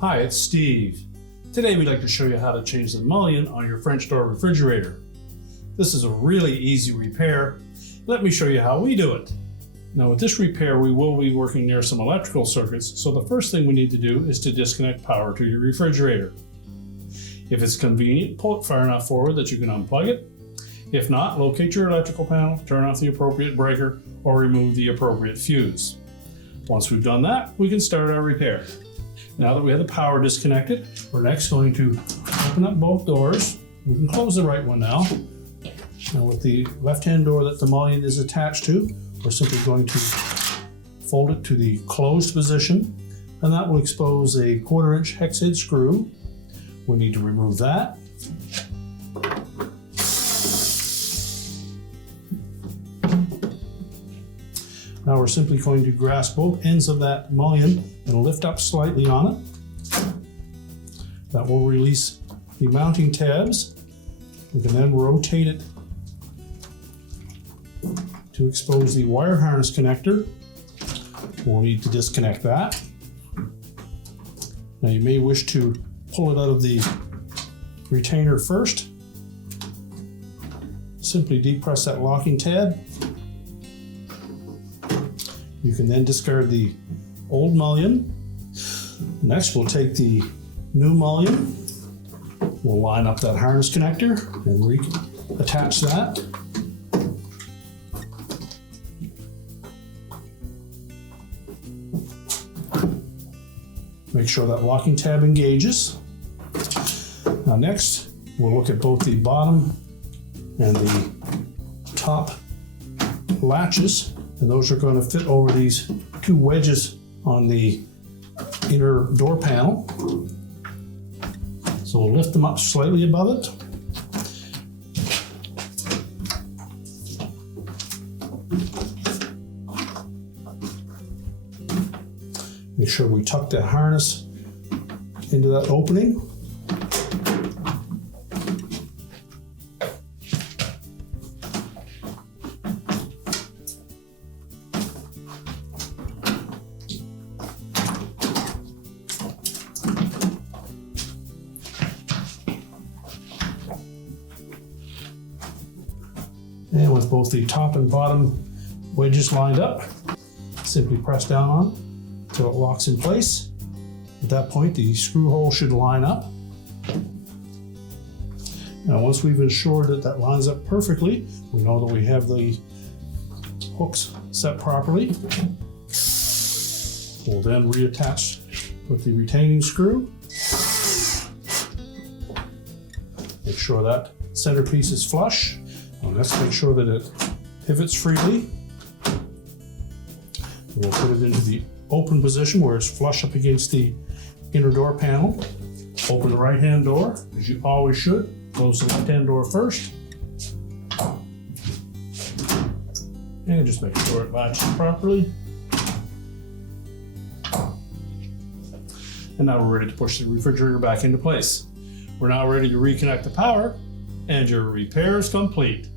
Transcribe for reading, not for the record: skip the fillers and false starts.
Hi, it's Steve. Today we'd like to show you how to change the mullion on your French door refrigerator. This is a really easy repair. Let me show you how we do it. Now with this repair we will be working near some electrical circuits, so the first thing we need to do is to disconnect power to your refrigerator. If it's convenient, pull it far enough forward that you can unplug it. If not, locate your electrical panel, turn off the appropriate breaker, or remove the appropriate fuse. Once we've done that, we can start our repair. Now that we have the power disconnected, we're next going to open up both doors. We can close the right one now. Now with the left-hand door that the mullion is attached to, we're simply going to fold it to the closed position, and that will expose a 1/4-inch hex head screw. We need to remove that. Now we're simply going to grasp both ends of that mullion and lift up slightly on it. That will release the mounting tabs. We can then rotate it to expose the wire harness connector. We'll need to disconnect that. Now you may wish to pull it out of the retainer first. Simply depress that locking tab. You can then discard the old mullion. Next, we'll take the new mullion. We'll line up that harness connector and reattach that. Make sure that locking tab engages. Now next, we'll look at both the bottom and the top latches. And those are going to fit over these 2 wedges on the inner door panel. So we'll lift them up slightly above it. Make sure we tuck that harness into that opening. And with both the top and bottom wedges lined up, simply press down on it until it locks in place. At that point, the screw hole should line up. Now, once we've ensured that that lines up perfectly, we know that we have the hooks set properly. We'll then reattach with the retaining screw. Make sure that centerpiece is flush. Now let's make sure that it pivots freely. We'll put it into the open position where it's flush up against the inner door panel. Open the right-hand door, as you always should. Close the left-hand door first. And just make sure it latches properly. And now we're ready to push the refrigerator back into place. We're now ready to reconnect the power, and your repair is complete.